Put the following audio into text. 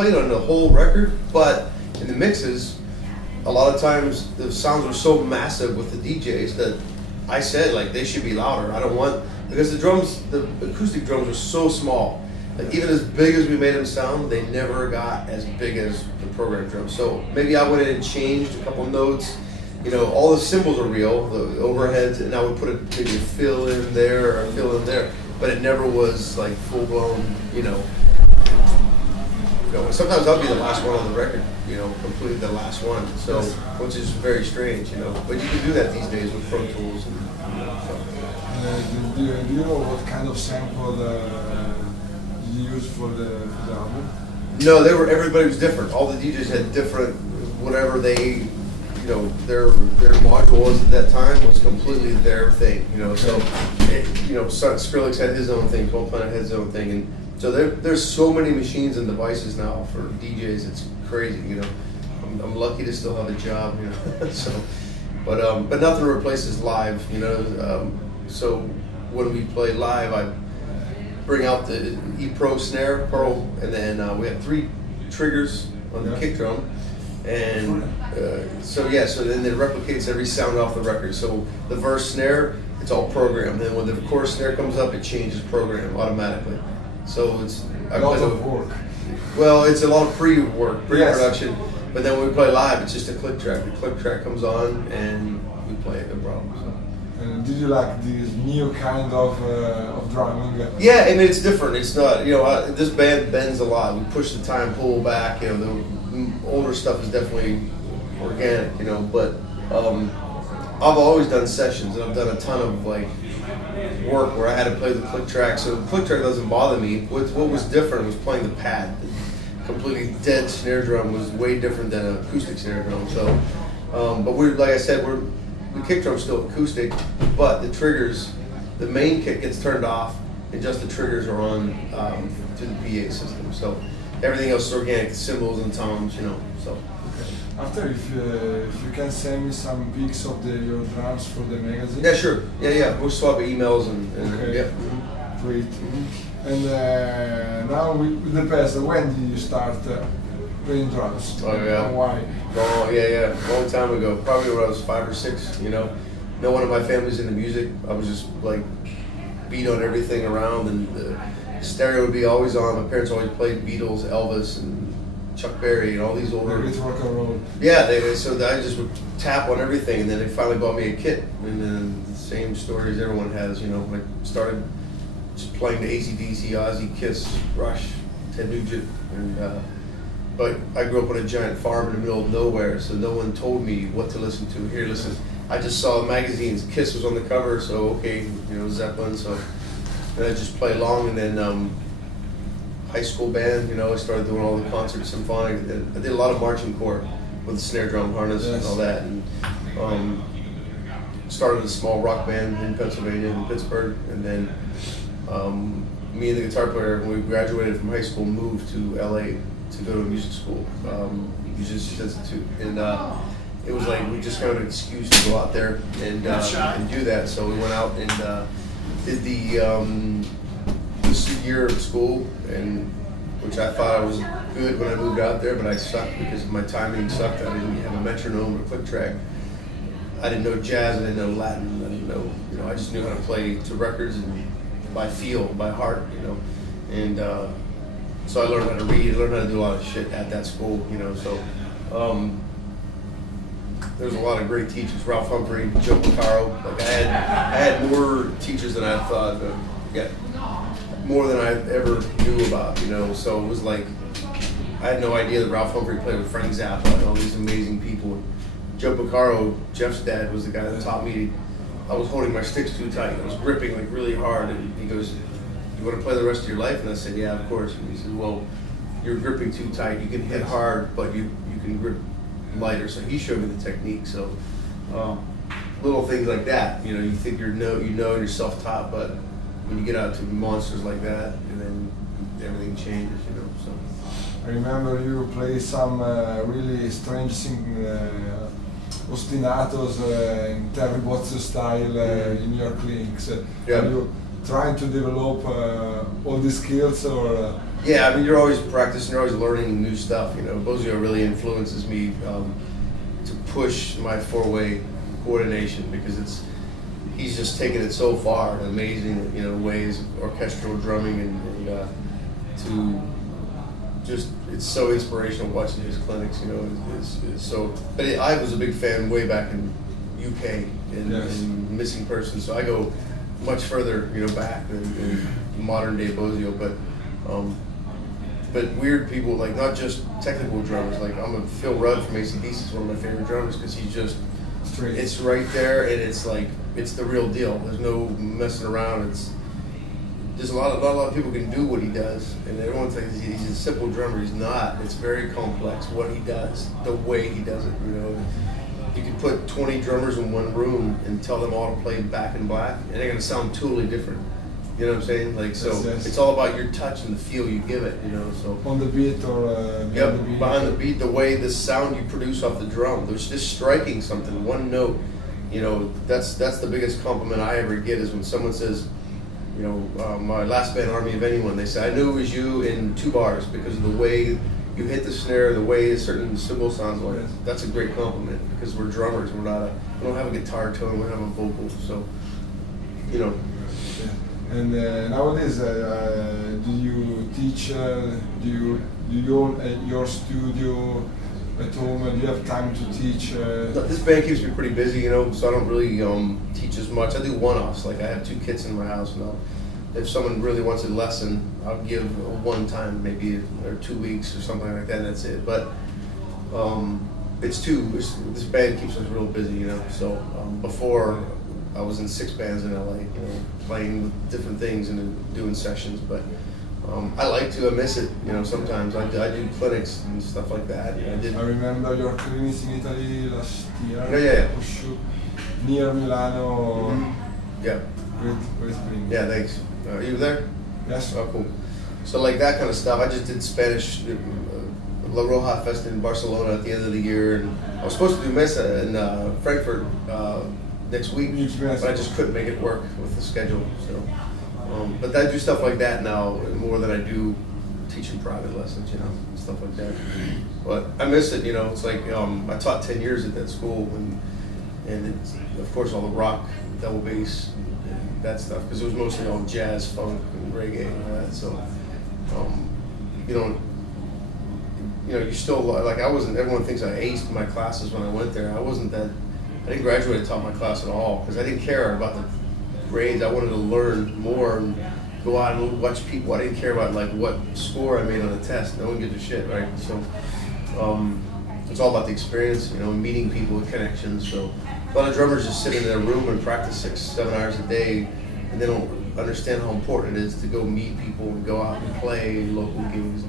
played on the whole record, but in the mixes, a lot of times the sounds were so massive with the DJs that I said like they should be louder. I don't want, because the drums, the acoustic drums were so small. Like even as big as we made them sound, they never got as big as the program drums. So maybe I went in and changed a couple notes. You know, all the cymbals are real, the overheads, and I would put maybe a fill in there or a fill in there, but it never was like full blown, you know. Sometimes I'll be the last one on the record, you know, completely the last one. So, which is very strange, you know. But you can do that these days with Pro Tools and so. Do you know what kind of sample you use for the album? No, everybody was different. All the DJs had different, whatever they, you know, their module was at that time was completely their thing, you know. So, you know, Skrillex had his own thing, 12 Planet had his own thing, and so there's so many machines and devices now for DJs. It's crazy, you know. I'm lucky to still have a job, you know. So, but nothing replaces live, you know. So when we play live, I bring out the E Pro snare, Pearl, and then we have 3 triggers on the kick drum, and so then it replicates every sound off the record. So the verse snare, it's all programmed. Then when the chorus snare comes up, it changes program automatically. So it's a lot of work. Well, it's a lot of pre-production, but then when we play live, it's just a click track. The click track comes on, and we play it, no problem. So. And did you like this new kind of drumming? Yeah, I mean it's different. It's not, you know, this band bends a lot. We push the time, pull back. You know, the older stuff is definitely organic. You know, but I've always done sessions, and I've done a ton of like work where I had to play the click track. So the click track doesn't bother me. What was different was playing the pad. The completely dead snare drum was way different than an acoustic snare drum. So, but we're, like I said, the kick drum's still acoustic, but the triggers, the main kick gets turned off, and just the triggers are on through the PA system. So everything else is organic, the cymbals and toms, you know. So. After, if you can send me some pics of your drums for the magazine. Yeah, sure. Yeah. We'll swap emails and okay. Yeah. Great. And now with the past, when did you start playing drums? Oh yeah. And why? Oh yeah. Long time ago. Probably when I was 5 or 6. You know, no one in my family's into music. I was just like beat on everything around, and the stereo would be always on. My parents always played Beatles, Elvis, and Chuck Berry and all these older. Rock and roll. Yeah, so I just would tap on everything, and then they finally bought me a kit, and then the same stories everyone has. You know, I started just playing the AC/DC, Ozzy, Kiss, Rush, Ted Nugent, and but I grew up on a giant farm in the middle of nowhere, so no one told me what to listen to. Here, listen. I just saw magazines. Kiss was on the cover, so okay, you know, Zeppelin. So then I just play along, and then. High school band, you know, I started doing all the concerts, symphonic. I did a lot of marching corps with the snare drum harness and all that, and started a small rock band in Pennsylvania, in Pittsburgh, and then me and the guitar player, when we graduated from high school, moved to LA to go to a music school, Musicians Institute, and it was like we just kind of an excuse to go out there and do that. So we went out and did the year of school, and which I thought I was good when I moved out there, but I sucked because my timing sucked. I didn't have a metronome or click track. I didn't know jazz, I didn't know Latin, I didn't know, you know, I just knew how to play to records and by feel, by heart, you know. And so I learned how to read, I learned how to do a lot of shit at that school, you know. So there's a lot of great teachers, Ralph Humphrey, Joe Picaro. Like I had more teachers than I thought. More than I ever knew about, you know. So it was like I had no idea that Ralph Humphrey played with Frank Zappa and all these amazing people. Joe Picaro, Jeff's dad, was the guy that taught me. I was holding my sticks too tight. I was gripping like really hard, and he goes, "You want to play the rest of your life?" And I said, "Yeah, of course." And he said, "Well, you're gripping too tight. You can hit hard, but you can grip lighter." So he showed me the technique. So little things like that, you know, you think you know you're self-taught, but when you get out to monsters like that, and then everything changes, you know. So I remember you play some really strange ostinatos in Terry Bozzio style in your clinics. Yeah. trying to develop all these skills, or? Yeah, I mean, you're always practicing, you're always learning new stuff. You know, Bozio really influences me to push my four-way coordination, because he's just taken it so far in amazing, you know, ways, orchestral drumming, and to just, it's so inspirational watching his clinics. You know, it's so. But I was a big fan way back in UK in Missing Persons, so I go much further, you know, back than modern day Bozio, but weird people, like not just technical drummers. Like I'm a Phil Rudd from AC/DC is one of my favorite drummers, because he's just straight. It's right there, and it's like it's the real deal. There's no messing around. There's not a lot of people can do what he does, and everyone thinks he's a simple drummer. He's not. It's very complex what he does, the way he does it. You know, you can put 20 drummers in one room and tell them all to play Back in Black, and they're gonna sound totally different. You know what I'm saying? Like, so yes. It's all about your touch and the feel you give it, you know, so. On the beat or yep, behind the beat, the way, the sound you produce off the drum. There's just striking something, one note, you know, that's the biggest compliment I ever get, is when someone says, you know, my last band, Army of Anyone, they say, I knew it was you in 2 bars because of the way you hit the snare, the way a certain cymbal sounds like. That's a great compliment, because we're drummers, we don't have a guitar tone, we don't have a vocal, so, you know. And nowadays, do you teach? Do you own your studio at home? Do you have time to teach? This band keeps me pretty busy, you know, so I don't really teach as much. I do one-offs. Like I have 2 kits in my house, and if someone really wants a lesson, I'll give a one time, maybe, or 2 weeks or something like that, and that's it. But this band keeps us real busy, you know. So before, I was in 6 bands in LA, you know, playing with different things and doing sessions, but I like to, I miss it, you know, sometimes. I do clinics and stuff like that. I remember your clinics in Italy last year. Yeah. Near Milano. Mm-hmm. Yeah. Great thing. Yeah, thanks. You were there? Yes. Oh, cool. So like that kind of stuff. I just did Spanish, La Roja Fest in Barcelona at the end of the year, and I was supposed to do Mesa in Frankfurt next week, but I just couldn't make it work with the schedule. So, but I do stuff like that now more than I do teaching private lessons, you know, stuff like that. But I miss it, you know. It's like I taught 10 years at that school, and it's, of course, all the rock, double bass, and that stuff, because it was mostly all jazz, funk, and reggae and all that. So, you still, like, I wasn't. Everyone thinks I aced my classes when I went there. I didn't graduate and taught my class at all, because I didn't care about the grades. I wanted to learn more and go out and watch people. I didn't care about like what score I made on the test. No one gives a shit, right? So it's all about the experience, you know, meeting people with connections. So a lot of drummers just sit in their room and practice 6-7 hours a day, and they don't understand how important it is to go meet people and go out and play local gigs.